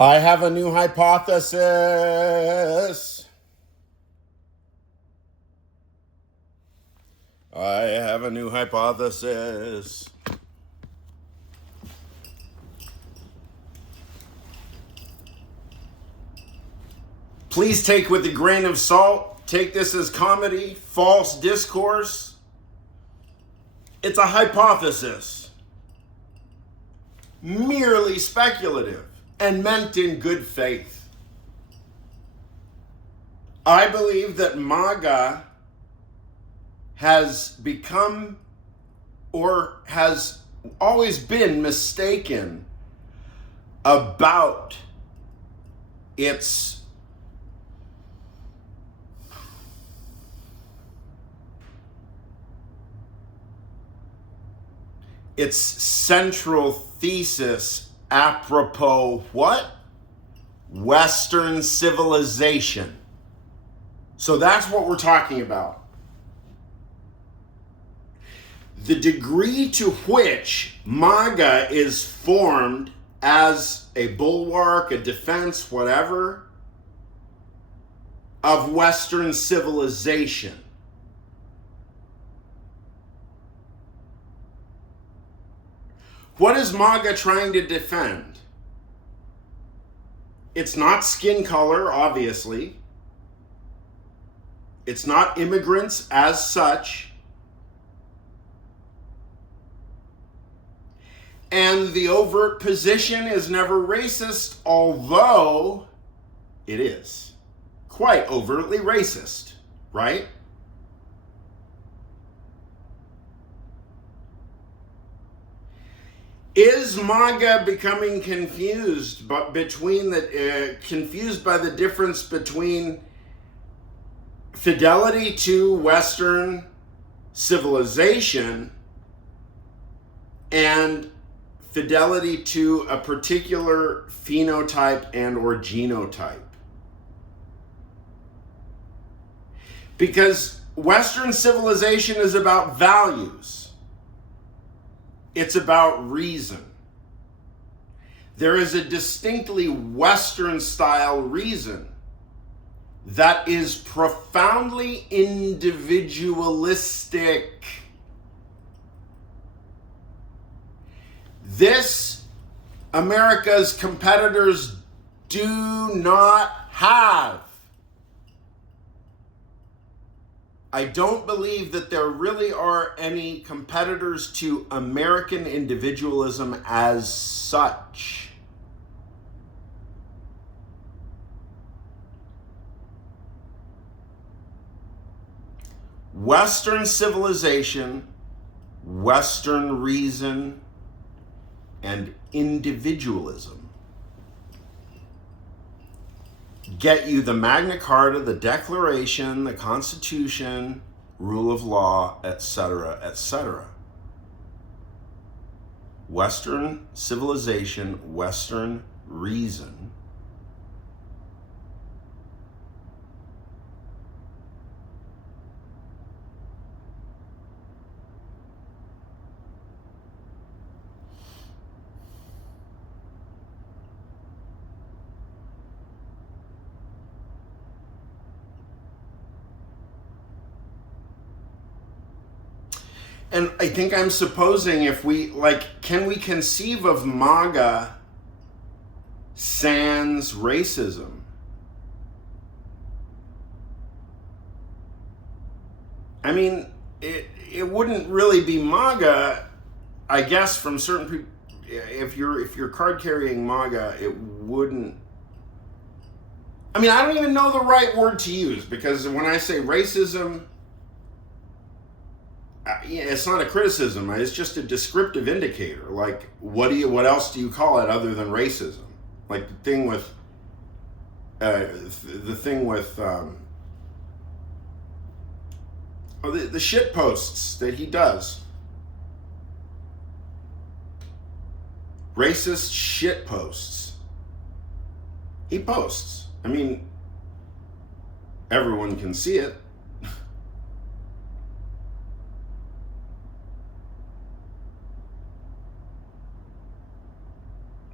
I have a new hypothesis. I have a new hypothesis. Please take with a grain of salt. Take this as comedy, false discourse. It's a hypothesis. Merely speculative and meant in good faith. I believe that MAGA has become or has always been mistaken about its central thesis apropos what? Western civilization. So that's what we're talking about. The degree to which MAGA is formed as a bulwark, a defense, whatever, of Western civilization. What is MAGA trying to defend? It's not skin color, obviously. It's not immigrants as such. And the overt position is never racist, although it is quite overtly racist, right? Is MAGA becoming confused by the difference between fidelity to Western civilization and fidelity to a particular phenotype and or genotype? Because Western civilization is about values. It's about reason. There is a distinctly Western style reason that is profoundly individualistic. This America's competitors do not have. I don't believe that there really are any competitors to American individualism as such. Western civilization, Western reason, and individualism get you the Magna Carta, the Declaration, the Constitution, rule of law, etc., etc. Western civilization, Western reason, and I think I'm supposing if we, can we conceive of MAGA sans racism? I mean, it wouldn't really be MAGA, I guess, from certain people. If you're card carrying MAGA, it wouldn't. I mean, I don't even know the right word to use, because when I say racism, it's not a criticism. It's just a descriptive indicator. Like, what else do you call it other than racism? Like the thing with the shit posts that he does. Racist shit posts. He posts. I mean, everyone can see it.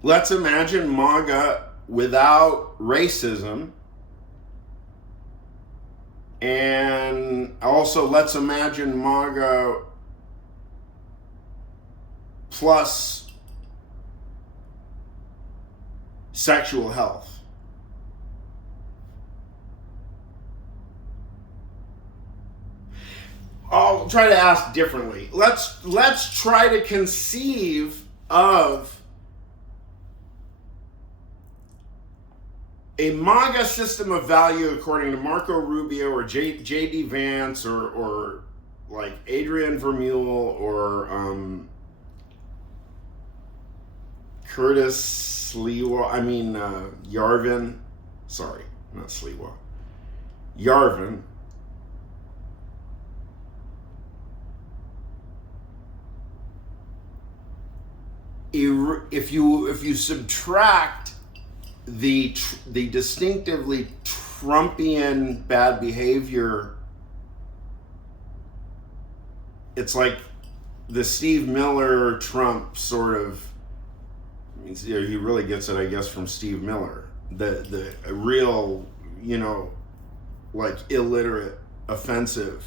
Let's imagine MAGA without racism. And also, let's imagine MAGA plus sexual health. I'll try to ask differently. Let's try to conceive of a MAGA system of value according to Marco Rubio or J.D. Vance or like Adrian Vermeule or Curtis Sliwa. Yarvin. Sorry, not Sliwa. Yarvin. If you subtract the distinctively Trumpian bad behavior, it's like the Steve Miller Trump sort of. He really gets it, I guess, from Steve Miller. The real, like illiterate, offensive.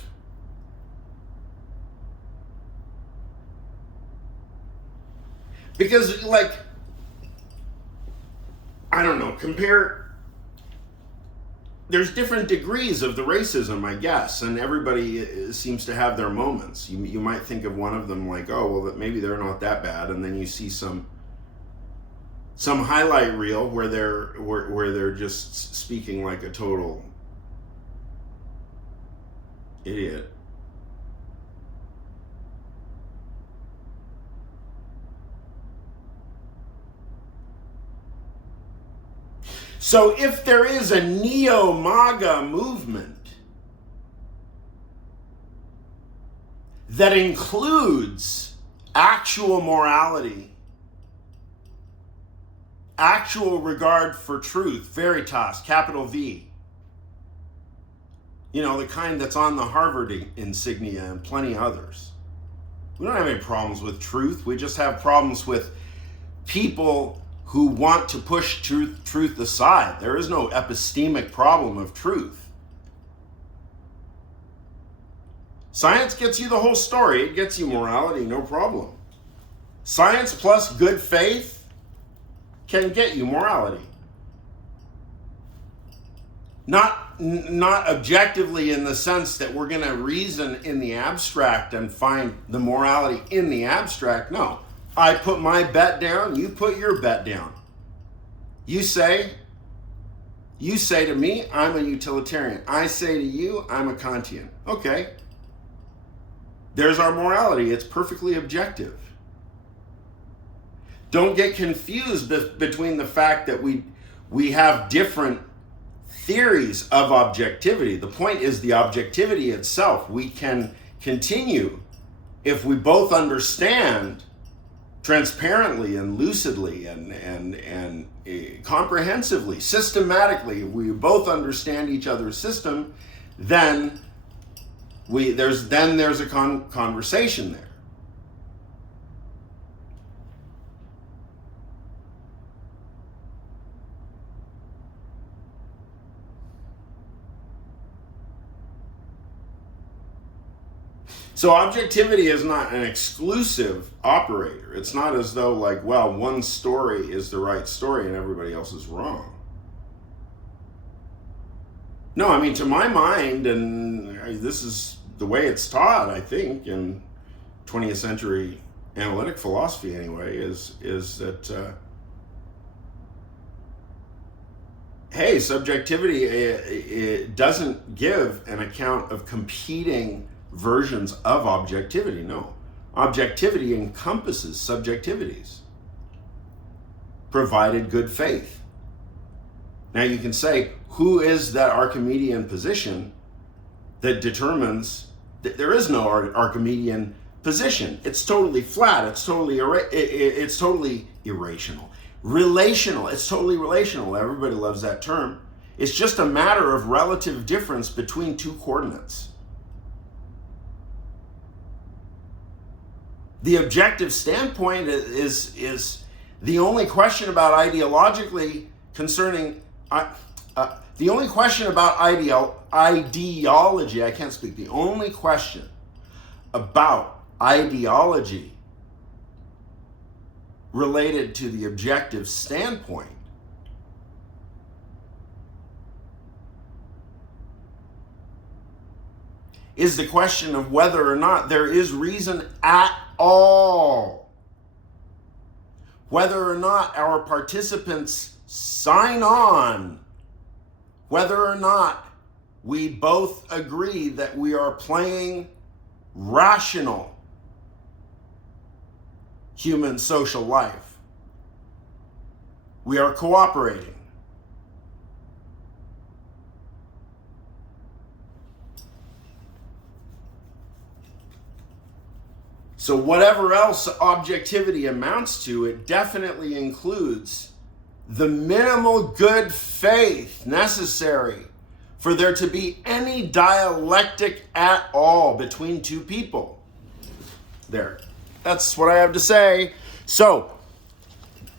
Because, like, I don't know, there's different degrees of the racism, I guess, and everybody seems to have their moments. You might think of one of them like, oh, well, maybe they're not that bad, and then you see some highlight reel where they're just speaking like a total idiot. So if there is a neo-MAGA movement that includes actual morality, actual regard for truth, veritas, capital V, the kind that's on the Harvard insignia and plenty others. We don't have any problems with truth. We just have problems with people who want to push truth aside. There is no epistemic problem of truth. Science gets you the whole story. It gets you morality, no problem. Science plus good faith can get you morality. Not objectively in the sense that we're going to reason in the abstract and find the morality in the abstract. No. I put my bet down, you put your bet down. You say to me, I'm a utilitarian. I say to you, I'm a Kantian. Okay. There's our morality. It's perfectly objective. Don't get confused between the fact that we have different theories of objectivity. The point is the objectivity itself. We can continue if we both understand transparently and lucidly and comprehensively, systematically, we both understand each other's system, then there's a conversation there. So objectivity is not an exclusive operator. It's not as though one story is the right story and everybody else is wrong. No, to my mind, and this is the way it's taught, I think, in 20th century analytic philosophy anyway, is that, hey, subjectivity it doesn't give an account of competing versions of objectivity. No. Objectivity encompasses subjectivities, provided good faith. Now you can say, who is that Archimedean position that determines that there is no Archimedean position? It's totally flat. It's totally it's totally irrational. Relational. It's totally relational. Everybody loves that term. It's just a matter of relative difference between two coordinates. The objective standpoint is the only question about ideologically concerning the only question about ideology, I can't speak, the only question about ideology related to the objective standpoint is the question of whether or not there is reason at all, whether or not our participants sign on, whether or not we both agree that we are playing rational human social life. We are cooperating. So whatever else objectivity amounts to, it definitely includes the minimal good faith necessary for there to be any dialectic at all between two people. There. That's what I have to say. So,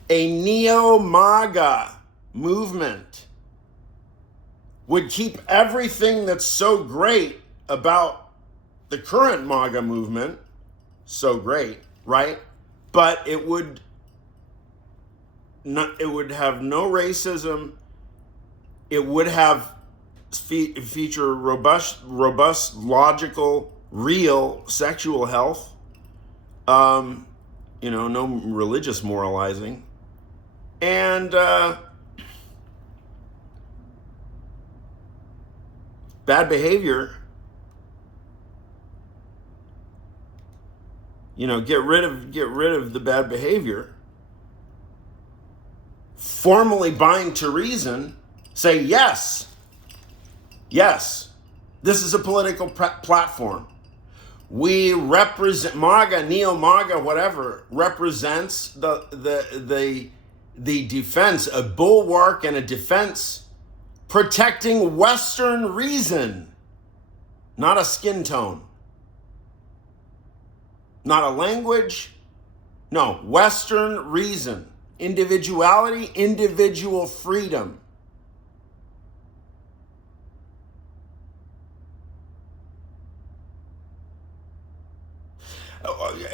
a neo-MAGA movement would keep everything that's so great about the current MAGA movement so great, right? But it would have no racism. It would have feature robust, logical, real sexual health. No religious moralizing, and bad behavior. Get rid of the bad behavior. Formally bind to reason. Say yes. This is a political platform. We represent MAGA, neo-MAGA, whatever, represents the defense, a bulwark and a defense protecting Western reason, not a skin tone, not a language, no, Western reason, individuality, individual freedom.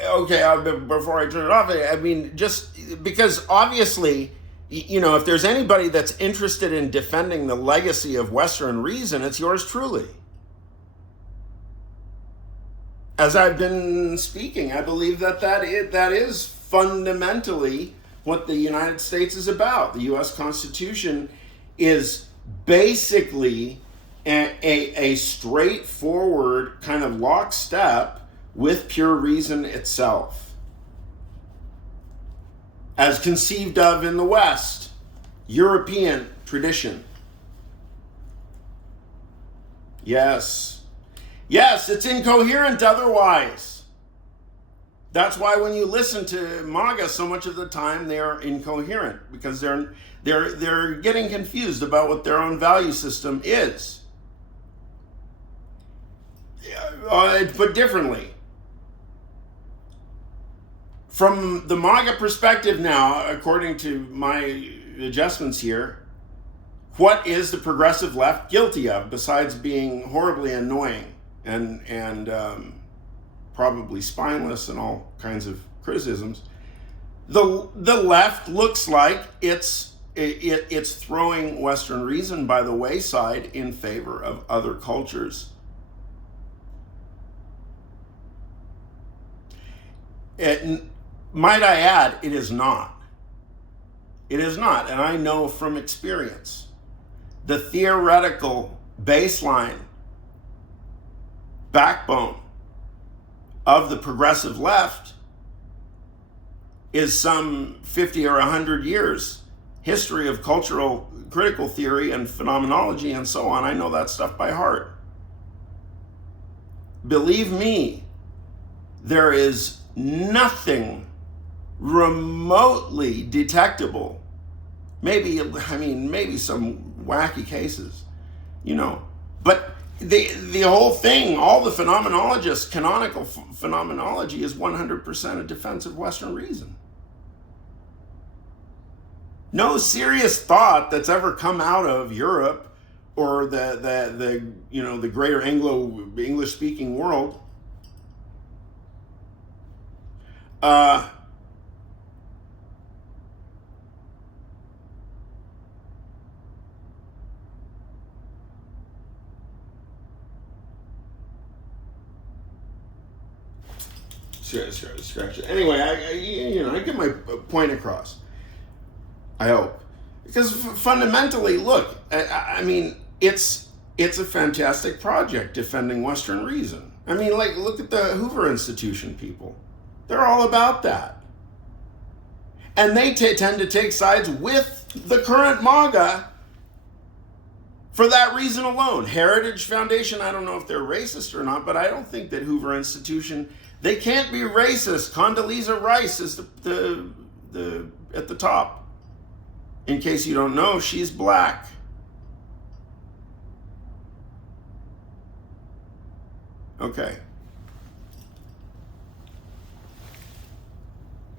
Okay, before I turn it off, I mean, just because obviously, if there's anybody that's interested in defending the legacy of Western reason, it's yours truly. As I've been speaking, I believe that is fundamentally what the United States is about. The U.S. Constitution is basically a straightforward kind of lockstep with pure reason itself, as conceived of in the West, European tradition. Yes, it's incoherent otherwise. That's why when you listen to MAGA, so much of the time they're incoherent, because they're getting confused about what their own value system is. Put differently, from the MAGA perspective now, according to my adjustments here, what is the progressive left guilty of besides being horribly annoying and probably spineless and all kinds of criticisms? The left looks like it's throwing Western reason by the wayside in favor of other cultures. Might I add, it is not. It is not, and I know from experience, the theoretical baseline, backbone of the progressive left is some 50 or 100 years history of cultural critical theory and phenomenology and so on. I know that stuff by heart. Believe me, there is nothing remotely detectable, maybe some wacky cases, but the whole thing, all the phenomenologists, canonical phenomenology is 100% a defense of Western reason. No serious thought that's ever come out of Europe or the you know, the greater English speaking world. Scratch it. Anyway, I get my point across. I hope, because fundamentally, look, I mean, it's a fantastic project defending Western reason. I mean, like, look at the Hoover Institution people; they're all about that, and they tend to take sides with the current MAGA for that reason alone. Heritage Foundation, I don't know if they're racist or not, but I don't think that Hoover Institution. They can't be racist. Condoleezza Rice is the at the top. In case you don't know, she's black. Okay.